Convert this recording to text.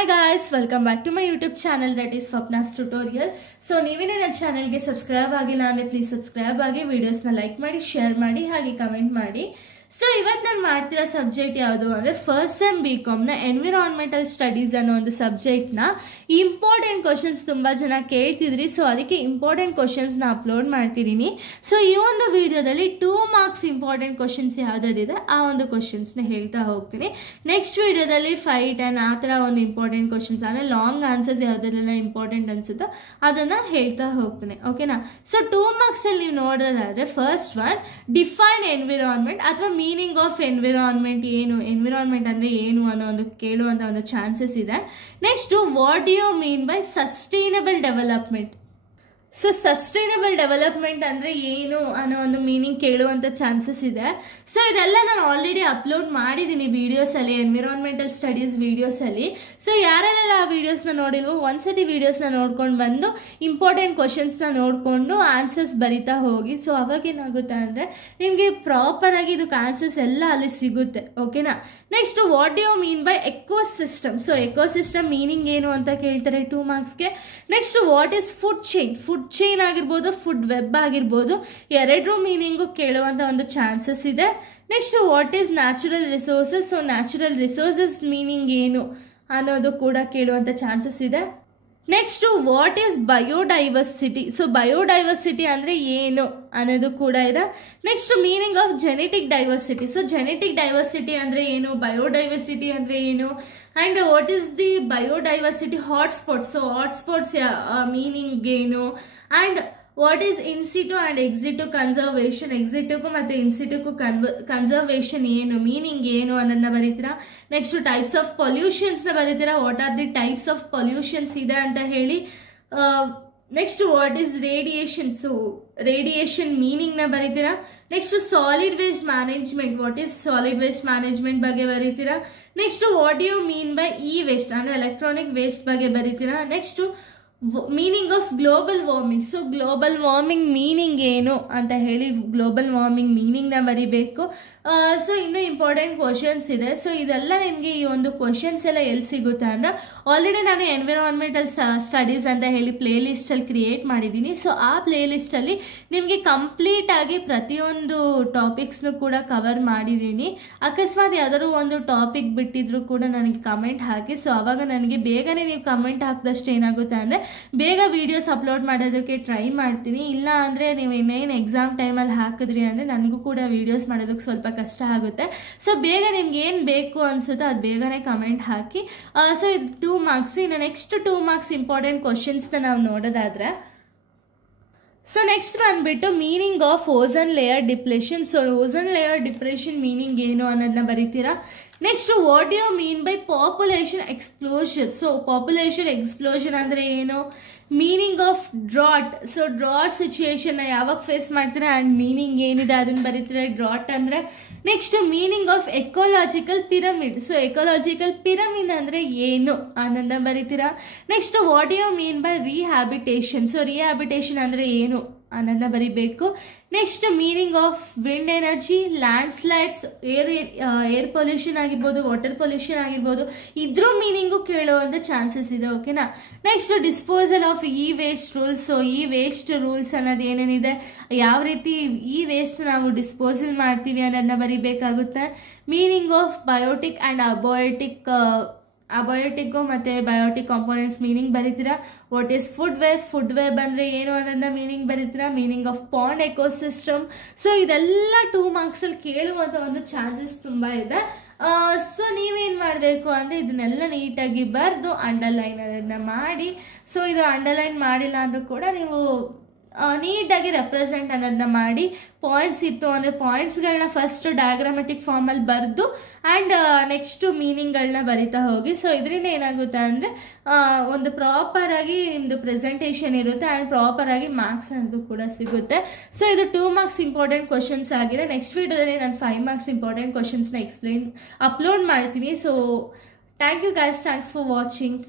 Hi guys, welcome back to my YouTube channel that is Swapna's Tutorial. So ನೀವೇನೇ ನನ್ನ ಚಾನೆಲ್ಗೆ subscribe ಆಗಿಲ್ಲ ಅಂದ್ರೆ ಪ್ಲೀಸ್ ಸಬ್ಸ್ಕ್ರೈಬ್ ಆಗಿ ವಿಡಿಯೋಸ್ನ ಲೈಕ್ ಮಾಡಿ ಶೇರ್ ಮಾಡಿ ಹಾಗೆ ಕಮೆಂಟ್ ಮಾಡಿ. ಸೊ ಇವತ್ತು ನಾನು ಮಾಡ್ತಿರೋ ಸಬ್ಜೆಕ್ಟ್ ಯಾವುದು ಅಂದರೆ ಫಸ್ಟ್ ಸೆಮ್ ಬಿಕಾಮ್ನ ಎನ್ವಿರಾನ್ಮೆಂಟಲ್ ಸ್ಟಡೀಸ್ ಅನ್ನೋ ಒಂದು ಸಬ್ಜೆಕ್ಟ್ನ ಇಂಪಾರ್ಟೆಂಟ್ ಕ್ವಶನ್ಸ್ ತುಂಬ ಜನ ಕೇಳ್ತಿದ್ರಿ. ಸೊ ಅದಕ್ಕೆ ಇಂಪಾರ್ಟೆಂಟ್ ಕ್ವಶನ್ಸ್ನ ಅಪ್ಲೋಡ್ ಮಾಡ್ತಿದ್ದೀನಿ. ಸೊ ಈ ಒಂದು ವಿಡಿಯೋದಲ್ಲಿ 2 ಮಾರ್ಕ್ಸ್ ಇಂಪಾರ್ಟೆಂಟ್ ಕ್ವಶನ್ಸ್ ಯಾವುದಿದೆ ಆ ಒಂದು ಕ್ವಶನ್ಸ್ನ ಹೇಳ್ತಾ ಹೋಗ್ತೀನಿ. ನೆಕ್ಸ್ಟ್ ವಿಡಿಯೋದಲ್ಲಿ 5, 10 ಆ ಥರ ಒಂದು ಇಂಪಾರ್ಟೆಂಟ್ ಕ್ವಶನ್ಸ್ ಅಂದರೆ ಲಾಂಗ್ ಆನ್ಸರ್ಸ್ ಯಾವುದೆಲ್ಲ ಇಂಪಾರ್ಟೆಂಟ್ ಅನಿಸುತ್ತೋ ಅದನ್ನು ಹೇಳ್ತಾ ಹೋಗ್ತೀನಿ. ಓಕೆನಾ? ಸೊ 2 ಮಾರ್ಕ್ಸಲ್ಲಿ ನೀವು ನೋಡೋದಾದರೆ ಫಸ್ಟ್ ಒನ್ ಡಿಫೈನ್ ಎನ್ವಿರಾನ್ಮೆಂಟ್ ಅಥವಾ ಮೀನಿಂಗ್ ಆಫ್ ಎನ್ವಿರಾನ್ಮೆಂಟ್ ಏನು, ಎನ್ವಿರಾನ್ಮೆಂಟ್ ಅಂದರೆ ಏನು ಅನ್ನೋ ಒಂದು ಕೇಳುವಂಥ ಒಂದು ಚಾನ್ಸಸ್ ಇದೆ. Next what do you mean by sustainable development. So sustainable development ಅಂದರೆ ಏನು ಅನ್ನೋ ಒಂದು ಮೀನಿಂಗ್ ಕೇಳುವಂಥ ಚಾನ್ಸಸ್ ಇದೆ. ಸೊ ಇದೆಲ್ಲ ನಾನು ಆಲ್ರೆಡಿ ಅಪ್ಲೋಡ್ ಮಾಡಿದ್ದೀನಿ ವೀಡಿಯೋಸಲ್ಲಿ, ಎನ್ವಿರಾನ್ಮೆಂಟಲ್ ಸ್ಟಡೀಸ್ ವೀಡಿಯೋಸಲ್ಲಿ. ಸೊ ಯಾರೆಲ್ಲ ಆ ವೀಡಿಯೋಸ್ನ ನೋಡಿಲ್ವೋ ಒಂದ್ಸತಿ ವೀಡಿಯೋಸ್ನ ನೋಡ್ಕೊಂಡು ಬಂದು ಇಂಪಾರ್ಟೆಂಟ್ ಕ್ವಶನ್ಸ್ನ ನೋಡಿಕೊಂಡು ಆನ್ಸರ್ಸ್ ಬರಿತಾ ಹೋಗಿ. ಸೊ ಅವಾಗ ಏನಾಗುತ್ತೆ ಅಂದರೆ ನಿಮಗೆ ಪ್ರಾಪರಾಗಿ ಇದಕ್ಕೆ ಆನ್ಸರ್ಸ್ ಎಲ್ಲ ಅಲ್ಲಿ ಸಿಗುತ್ತೆ. ಓಕೆನಾ? Next what do you mean by ecosystem. So ecosystem meaning ಏನು ಅಂತ ಕೇಳ್ತಾರೆ 2 ಮಾರ್ಕ್ಸ್ಗೆ. Next what is food chain. Food chain ಆಗಿರ್ಬೋದು, ಫುಡ್ ವೆಬ್ ಆಗಿರ್ಬೋದು, ಎರಡರೂ ಮೀನಿಂಗು ಕೇಳುವಂಥ ಒಂದು ಚಾನ್ಸಸ್ ಇದೆ. Next what is natural resources. So natural resources meaning ಏನು ಅನ್ನೋದು ಕೂಡ ಕೇಳುವಂಥ ಚಾನ್ಸಸ್ ಇದೆ. Next what is biodiversity. So biodiversity ಅಂದರೆ ಏನು ಅನ್ನೋದು ಕೂಡ ಇದೆ. Next meaning of genetic diversity. So genetic diversity ಅಂದರೆ ಏನು, ಬಯೋಡೈವರ್ಸಿಟಿ ಅಂದರೆ ಏನು, and what is the biodiversity hotspots. So hotspots meaning ಏನು, and what is in situ and ex situ conservation. ಎಕ್ಸಿಟುಗೂ ಮತ್ತು ಇನ್ಸಿಟುಗೂ ಕನ್ಸರ್ವೇಷನ್ ಏನು, ಮೀನಿಂಗ್ ಏನು ಅನ್ನೋದನ್ನ ಬರೀತೀರಾ. ನೆಕ್ಸ್ಟ್ ಟೈಪ್ಸ್ ಆಫ್ ಪೊಲ್ಯೂಷನ್ಸ್ನ ಬರೀತೀರಾ, what are the types of pollutions ಇದೆ ಅಂತ ಹೇಳಿ. Next what is radiation. So radiation ಮೀನಿಂಗ್ನ ಬರೀತೀರಾ. Next solid waste management, what is solid waste management ಬಗ್ಗೆ ಬರೀತೀರಾ. Next what you mean by E waste ಅಂದರೆ ಎಲೆಕ್ಟ್ರಾನಿಕ್ ವೇಸ್ಟ್ ಬಗ್ಗೆ ಬರೀತೀರಾ. Next meaning of global warming. So global warming meaning ಏನು ಅಂತ ಹೇಳಿ ಗ್ಲೋಬಲ್ ವಾರ್ಮಿಂಗ್ ಮೀನಿಂಗ್ನ ಬರೀಬೇಕು. ಸೊ ಇನ್ನೂ ಇಂಪಾರ್ಟೆಂಟ್ ಕ್ವಶನ್ಸ್ ಇದೆ. ಸೊ ಇದೆಲ್ಲ ನಿಮಗೆ ಈ ಒಂದು ಕ್ವಶನ್ಸ್ ಎಲ್ಲ ಎಲ್ಲಿ ಸಿಗುತ್ತೆ ಅಂದರೆ ಆಲ್ರೆಡಿ ನಾನು ಎನ್ವಿರಾನ್ಮೆಂಟಲ್ ಸ್ಟಡೀಸ್ ಅಂತ ಹೇಳಿ ಪ್ಲೇ ಲಿಸ್ಟಲ್ಲಿ ಕ್ರಿಯೇಟ್ ಮಾಡಿದ್ದೀನಿ. ಸೊ ಆ ಪ್ಲೇ ಲಿಸ್ಟಲ್ಲಿ ನಿಮಗೆ ಕಂಪ್ಲೀಟಾಗಿ ಪ್ರತಿಯೊಂದು ಟಾಪಿಕ್ಸ್ನು ಕೂಡ ಕವರ್ ಮಾಡಿದ್ದೀನಿ. ಅಕಸ್ಮಾತ್ ಯಾವ್ದಾದ್ರು ಒಂದು ಟಾಪಿಕ್ ಬಿಟ್ಟಿದ್ರು ಕೂಡ ನನಗೆ ಕಮೆಂಟ್ ಹಾಕಿ. ಸೊ ಆವಾಗ ನನಗೆ ಬೇಗನೆ ನೀವು ಕಮೆಂಟ್ ಹಾಕಿದಷ್ಟು ಏನಾಗುತ್ತೆ ಅಂದರೆ ಬೇಗ ವಿಡಿಯೋಸ್ ಅಪ್ಲೋಡ್ ಮಾಡೋದಕ್ಕೆ ಟ್ರೈ ಮಾಡ್ತೀನಿ. ಇಲ್ಲ ಅಂದರೆ ನೀವು ಇನ್ನೇನು ಎಕ್ಸಾಮ್ ಟೈಮಲ್ಲಿ ಹಾಕಿದ್ರಿ ಅಂದರೆ ನನಗೂ ಕೂಡ ವಿಡಿಯೋಸ್ ಮಾಡೋದಕ್ಕೆ ಸ್ವಲ್ಪ ಕಷ್ಟ ಆಗುತ್ತೆ. ಸೊ ಬೇಗ ನಿಮ್ಗೆ ಏನು ಬೇಕು ಅನಿಸುತ್ತೋ ಅದು ಬೇಗನೆ ಕಮೆಂಟ್ ಹಾಕಿ. ಸೊ ಇದು 2 ಮಾರ್ಕ್ಸ್. ಇನ್ನು ನೆಕ್ಸ್ಟ್ 2 ಮಾರ್ಕ್ಸ್ ಇಂಪಾರ್ಟೆಂಟ್ ಕ್ವಶನ್ಸ್ನ ನಾವು ನೋಡೋದಾದರೆ ಸೊ ನೆಕ್ಸ್ಟ್ ಬಂದ್ಬಿಟ್ಟು meaning of ozone layer depression. So ozone layer depression meaning ಏನು ಅನ್ನೋದನ್ನ ಬರೀತೀರಾ. Next what you mean by population explosion. So population explosion ಅಂದರೆ ಏನು, meaning of drought. So drought ಸಿಚುಯೇಷನ್ನ ಯಾವಾಗ ಫೇಸ್ ಮಾಡ್ತೀರಾ ಆ್ಯಂಡ್ ಮೀನಿಂಗ್ ಏನಿದೆ ಅದನ್ನು ಬರೀತೀರಾ ಡ್ರಾಟ್ ಅಂದರೆ. Next meaning of ecological pyramid. So ecological pyramid ಅಂದರೆ ಏನು ಅನ್ನೋದನ್ನ ಬರೀತೀರಾ. Next what you mean by rehabilitation. So rehabilitation ಅಂದರೆ ಏನು ಅನ್ನೋದನ್ನ ಬರೀಬೇಕು. Next meaning of wind energy, land slides, air pollution ಆಗಿರ್ಬೋದು, ವಾಟರ್ ಪೊಲ್ಯೂಷನ್ ಆಗಿರ್ಬೋದು, ಇದ್ರ ಮೀನಿಂಗು ಕೇಳುವಂಥ ಚಾನ್ಸಸ್ ಇದೆ. ಓಕೆನಾ? Next disposal of E waste rules. So ಈ ವೇಸ್ಟ್ ರೂಲ್ಸ್ ಅನ್ನೋದು ಏನೇನಿದೆ, ಯಾವ ರೀತಿ ಈ ವೇಸ್ಟ್ ನಾವು ಡಿಸ್ಪೋಸಲ್ ಮಾಡ್ತೀವಿ ಅನ್ನೋದನ್ನ ಬರೀಬೇಕಾಗುತ್ತೆ. Meaning of biotic and abiotic ಮತ್ತು ಬಯೋಟಿಕ್ ಕಾಂಪೋನೆಂಟ್ಸ್ ಮೀನಿಂಗ್ ಬರೀತೀರಾ. ವಾಟ್ ಈಸ್ ಫುಡ್ ವೆಬ್ ಅಂದರೆ ಏನು ಅನ್ನೋದನ್ನ ಮೀನಿಂಗ್ ಬರೀತೀರಾ. Meaning of pond ecosystem. So ಇದೆಲ್ಲ 2 ಮಾರ್ಕ್ಸಲ್ಲಿ ಕೇಳುವಂಥ ಒಂದು ಚಾನ್ಸಸ್ ತುಂಬ ಇದೆ. ಸೊ ನೀವೇನು ಮಾಡಬೇಕು ಅಂದರೆ ಇದನ್ನೆಲ್ಲ ನೀಟಾಗಿ ಬರೆದು ಅಂಡರ್ಲೈನ್ ಅದನ್ನು ಮಾಡಿ. ಸೊ ಇದು ಅಂಡರ್ಲೈನ್ ಮಾಡಿಲ್ಲ ಅಂದರೂ ಕೂಡ ನೀವು ನೀಟಾಗಿ ರೆಪ್ರೆಸೆಂಟ್ ಅನ್ನೋದನ್ನ ಮಾಡಿ. ಪಾಯಿಂಟ್ಸ್ ಇತ್ತು ಅಂದರೆ ಪಾಯಿಂಟ್ಸ್ಗಳನ್ನ ಫಸ್ಟ್ ಡಯಾಗ್ರಾಮೆಟಿಕ್ ಫಾರ್ಮಲ್ಲಿ ಬರೆದು ಆ್ಯಂಡ್ ನೆಕ್ಸ್ಟು ಮೀನಿಂಗ್ಗಳನ್ನ ಬರಿತಾ ಹೋಗಿ. ಸೊ ಇದರಿಂದ ಏನಾಗುತ್ತೆ ಅಂದರೆ ಒಂದು ಪ್ರಾಪರಾಗಿ ನಿಮ್ಮದು ಪ್ರೆಸೆಂಟೇಷನ್ ಇರುತ್ತೆ ಆ್ಯಂಡ್ ಪ್ರಾಪರಾಗಿ ಮಾರ್ಕ್ಸ್ ಅನ್ನೋದು ಕೂಡ ಸಿಗುತ್ತೆ. ಸೊ ಇದು 2 ಮಾರ್ಕ್ಸ್ ಇಂಪಾರ್ಟೆಂಟ್ ಕ್ವಶನ್ಸ್ ಆಗಿದೆ. ನೆಕ್ಸ್ಟ್ ವೀಡಿಯೋದಲ್ಲಿ ನಾನು 5 ಮಾರ್ಕ್ಸ್ ಇಂಪಾರ್ಟೆಂಟ್ ಕ್ವಶನ್ಸ್ನ ಅಪ್ಲೋಡ್ ಮಾಡ್ತೀನಿ. So thank you guys, thanks for watching.